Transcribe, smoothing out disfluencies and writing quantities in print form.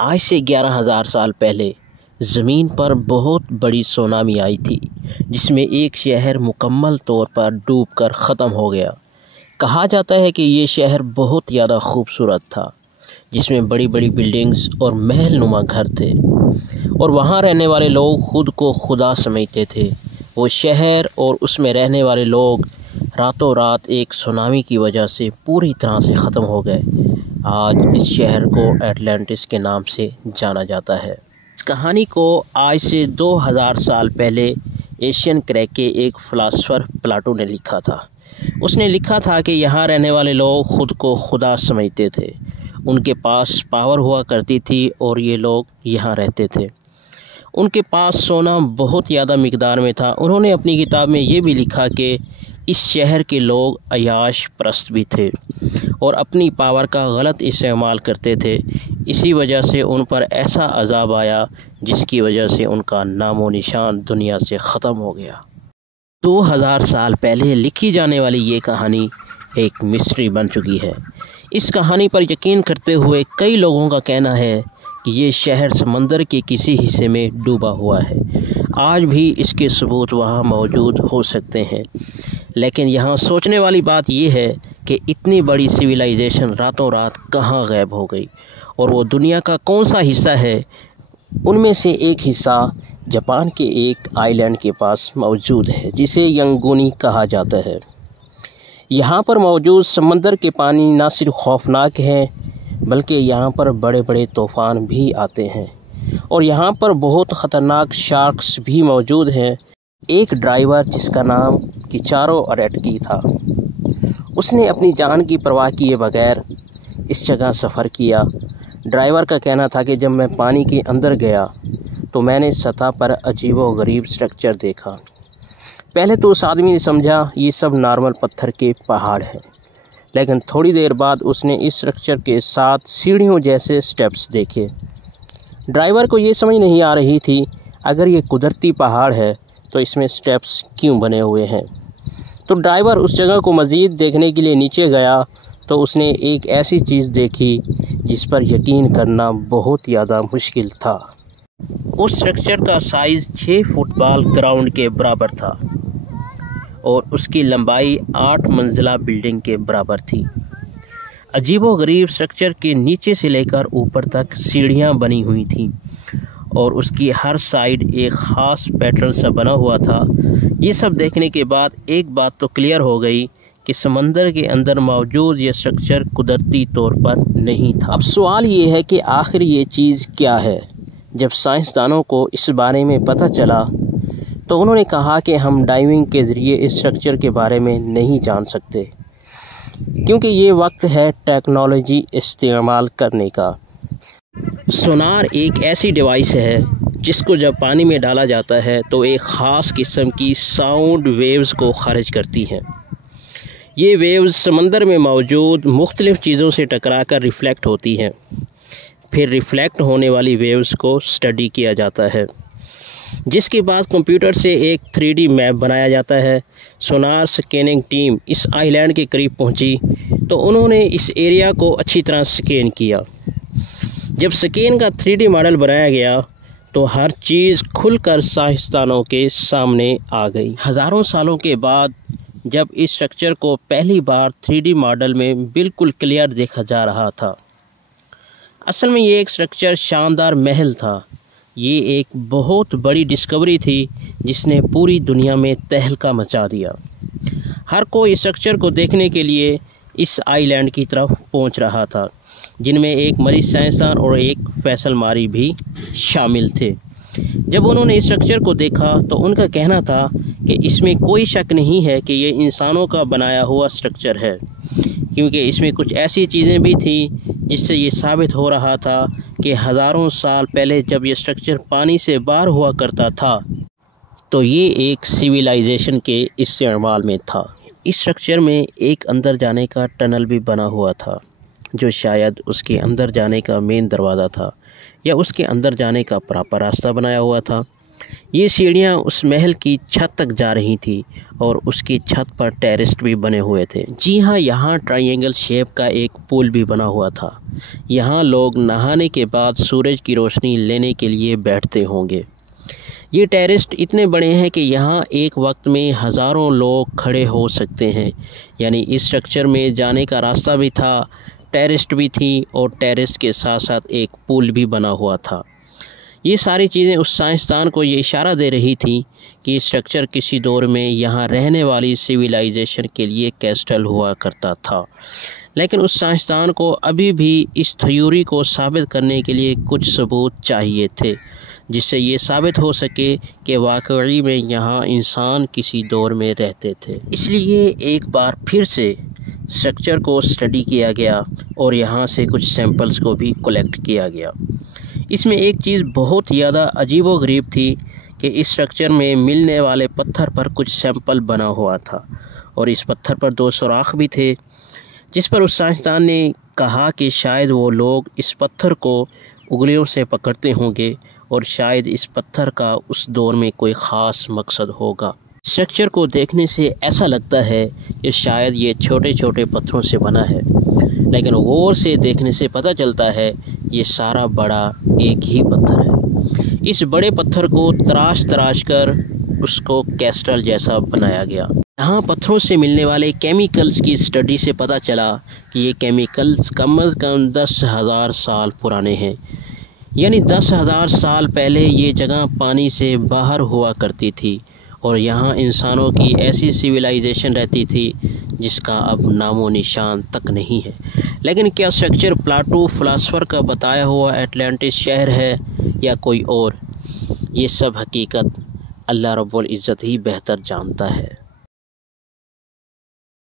आज से 11,000 साल पहले ज़मीन पर बहुत बड़ी सुनामी आई थी, जिसमें एक शहर मुकम्मल तौर पर डूबकर ख़त्म हो गया। कहा जाता है कि ये शहर बहुत ज़्यादा खूबसूरत था, जिसमें बड़ी बड़ी बिल्डिंग्स और महल नुमा घर थे और वहाँ रहने वाले लोग ख़ुद को खुदा समझते थे। वो शहर और उसमें रहने वाले लोग रातों रात एक सुनामी की वजह से पूरी तरह से ख़त्म हो गए। आज इस शहर को एटलांटिस के नाम से जाना जाता है। इस कहानी को आज से 2000 साल पहले एशियन क्रैक के एक फ़िलासफ़र प्लाटो ने लिखा था। उसने लिखा था कि यहाँ रहने वाले लोग ख़ुद को खुदा समझते थे, उनके पास पावर हुआ करती थी और ये लोग यहाँ रहते थे। उनके पास सोना बहुत ज़्यादा मिकदार में था। उन्होंने अपनी किताब में ये भी लिखा कि इस शहर के लोग अयाश परस्त भी थे और अपनी पावर का गलत इस्तेमाल करते थे। इसी वजह से उन पर ऐसा अज़ाब आया जिसकी वजह से उनका नामो निशान दुनिया से ख़त्म हो गया। 2000 साल पहले लिखी जाने वाली ये कहानी एक मिस्ट्री बन चुकी है। इस कहानी पर यकीन करते हुए कई लोगों का कहना है कि ये शहर समंदर के किसी हिस्से में डूबा हुआ है। आज भी इसके सबूत वहाँ मौजूद हो सकते हैं, लेकिन यहाँ सोचने वाली बात यह है कि इतनी बड़ी सिविलाइजेशन रातों रात कहाँ गायब हो गई और वो दुनिया का कौन सा हिस्सा है। उनमें से एक हिस्सा जापान के एक आइलैंड के पास मौजूद है, जिसे यंगूनी कहा जाता है। यहाँ पर मौजूद समंदर के पानी न सिर्फ खौफनाक हैं, बल्कि यहाँ पर बड़े बड़े तूफ़ान भी आते हैं और यहाँ पर बहुत ख़तरनाक शार्क्स भी मौजूद हैं। एक ड्राइवर जिसका नाम किचारो अरेटगी था, उसने अपनी जान की परवाह किए बगैर इस जगह सफ़र किया। ड्राइवर का कहना था कि जब मैं पानी के अंदर गया तो मैंने सतह पर अजीबो-गरीब स्ट्रक्चर देखा। पहले तो उस आदमी ने समझा ये सब नॉर्मल पत्थर के पहाड़ हैं, लेकिन थोड़ी देर बाद उसने इस स्ट्रक्चर के साथ सीढ़ियों जैसे स्टेप्स देखे। ड्राइवर को ये समझ नहीं आ रही थी, अगर ये कुदरती पहाड़ है तो इसमें स्टेप्स क्यों बने हुए हैं। तो ड्राइवर उस जगह को मज़ीद देखने के लिए नीचे गया तो उसने एक ऐसी चीज़ देखी जिस पर यकीन करना बहुत ज़्यादा मुश्किल था। उस स्ट्रक्चर का साइज़ 6 फुटबॉल ग्राउंड के बराबर था और उसकी लंबाई 8 मंजिला बिल्डिंग के बराबर थी। अजीबो-गरीब स्ट्रक्चर के नीचे से लेकर ऊपर तक सीढ़ियां बनी हुई थीं और उसकी हर साइड एक ख़ास पैटर्न सा बना हुआ था। ये सब देखने के बाद एक बात तो क्लियर हो गई कि समंदर के अंदर मौजूद ये स्ट्रक्चर कुदरती तौर पर नहीं था। अब सवाल ये है कि आखिर ये चीज़ क्या है। जब साइंसदानों को इस बारे में पता चला तो उन्होंने कहा कि हम डाइविंग के ज़रिए इस स्ट्रक्चर के बारे में नहीं जान सकते, क्योंकि ये वक्त है टेक्नोलॉजी इस्तेमाल करने का। सोनार एक ऐसी डिवाइस है जिसको जब पानी में डाला जाता है तो एक ख़ास किस्म की साउंड वेव्स को खारिज करती हैं। ये वेव्स समंदर में मौजूद मुख्तलिफ़ चीज़ों से टकरा कर रिफ़्लेक्ट होती हैं। फिर रिफ़्लेक्ट होने वाली वेव्स को स्टडी किया जाता है, जिसके बाद कंप्यूटर से एक 3D मैप बनाया जाता है। सोनार स्कैनिंग टीम इस आइलैंड के करीब पहुंची तो उन्होंने इस एरिया को अच्छी तरह स्कैन किया। जब स्कैन का 3D मॉडल बनाया गया तो हर चीज़ खुलकर साइंसदानों के सामने आ गई। हज़ारों सालों के बाद जब इस स्ट्रक्चर को पहली बार 3D मॉडल में बिल्कुल क्लियर देखा जा रहा था। असल में ये एक स्ट्रक्चर शानदार महल था। ये एक बहुत बड़ी डिस्कवरी थी जिसने पूरी दुनिया में तहलका मचा दिया। हर कोई इस स्ट्रक्चर को देखने के लिए इस आइलैंड की तरफ पहुंच रहा था, जिनमें एक मरीज साइंसदान और एक फैसल मारी भी शामिल थे। जब उन्होंने इस स्ट्रक्चर को देखा तो उनका कहना था कि इसमें कोई शक नहीं है कि ये इंसानों का बनाया हुआ स्ट्रक्चर है, क्योंकि इसमें कुछ ऐसी चीज़ें भी थी जिससे ये साबित हो रहा था कि हज़ारों साल पहले जब ये स्ट्रक्चर पानी से बाहर हुआ करता था तो ये एक सिविलाइजेशन के इस्तेमाल में था। इस स्ट्रक्चर में एक अंदर जाने का टनल भी बना हुआ था, जो शायद उसके अंदर जाने का मेन दरवाज़ा था या उसके अंदर जाने का प्रॉपर रास्ता बनाया हुआ था। ये सीढ़ियाँ उस महल की छत तक जा रही थी और उसकी छत पर टेरेस भी बने हुए थे। जी हाँ, यहाँ ट्रायंगल शेप का एक पूल भी बना हुआ था। यहाँ लोग नहाने के बाद सूरज की रोशनी लेने के लिए बैठते होंगे। ये टेरेस इतने बड़े हैं कि यहाँ एक वक्त में हज़ारों लोग खड़े हो सकते हैं। यानी इस स्ट्रक्चर में जाने का रास्ता भी था, टेरेस भी थी और टेरेस के साथ साथ एक पूल भी बना हुआ था। ये सारी चीज़ें उस साइंसदान को ये इशारा दे रही थी कि स्ट्रक्चर किसी दौर में यहाँ रहने वाली सिविलाइजेशन के लिए कैस्टल हुआ करता था। लेकिन उस साइंसदान को अभी भी इस थ्योरी को साबित करने के लिए कुछ सबूत चाहिए थे, जिससे ये साबित हो सके कि वाकई में यहाँ इंसान किसी दौर में रहते थे। इसलिए एक बार फिर से स्ट्रक्चर को स्टडी किया गया और यहाँ से कुछ सैंपल्स को भी कलेक्ट किया गया। इसमें एक चीज़ बहुत ज़्यादा अजीबोगरीब थी कि इस स्ट्रक्चर में मिलने वाले पत्थर पर कुछ सैंपल बना हुआ था और इस पत्थर पर 2 सुराख भी थे, जिस पर उस साइंसदान ने कहा कि शायद वो लोग इस पत्थर को उंगलियों से पकड़ते होंगे और शायद इस पत्थर का उस दौर में कोई ख़ास मकसद होगा। स्ट्रक्चर को देखने से ऐसा लगता है कि शायद ये छोटे छोटे पत्थरों से बना है, लेकिन गौर से देखने से पता चलता है ये सारा बड़ा एक ही पत्थर है। इस बड़े पत्थर को तराश तराश कर उसको कैस्टल जैसा बनाया गया। यहाँ पत्थरों से मिलने वाले केमिकल्स की स्टडी से पता चला कि ये केमिकल्स कम से कम 10,000 साल पुराने हैं। यानी 10,000 साल पहले ये जगह पानी से बाहर हुआ करती थी और यहाँ इंसानों की ऐसी सिविलाइजेशन रहती थी जिसका अब नामो निशान तक नहीं है। लेकिन क्या स्ट्रक्चर प्लाटो फ़िलासफ़र का बताया हुआ एटलांटिस शहर है या कोई और? ये सब हकीकत अल्लाह रब्बुल इज़्ज़त ही बेहतर जानता है।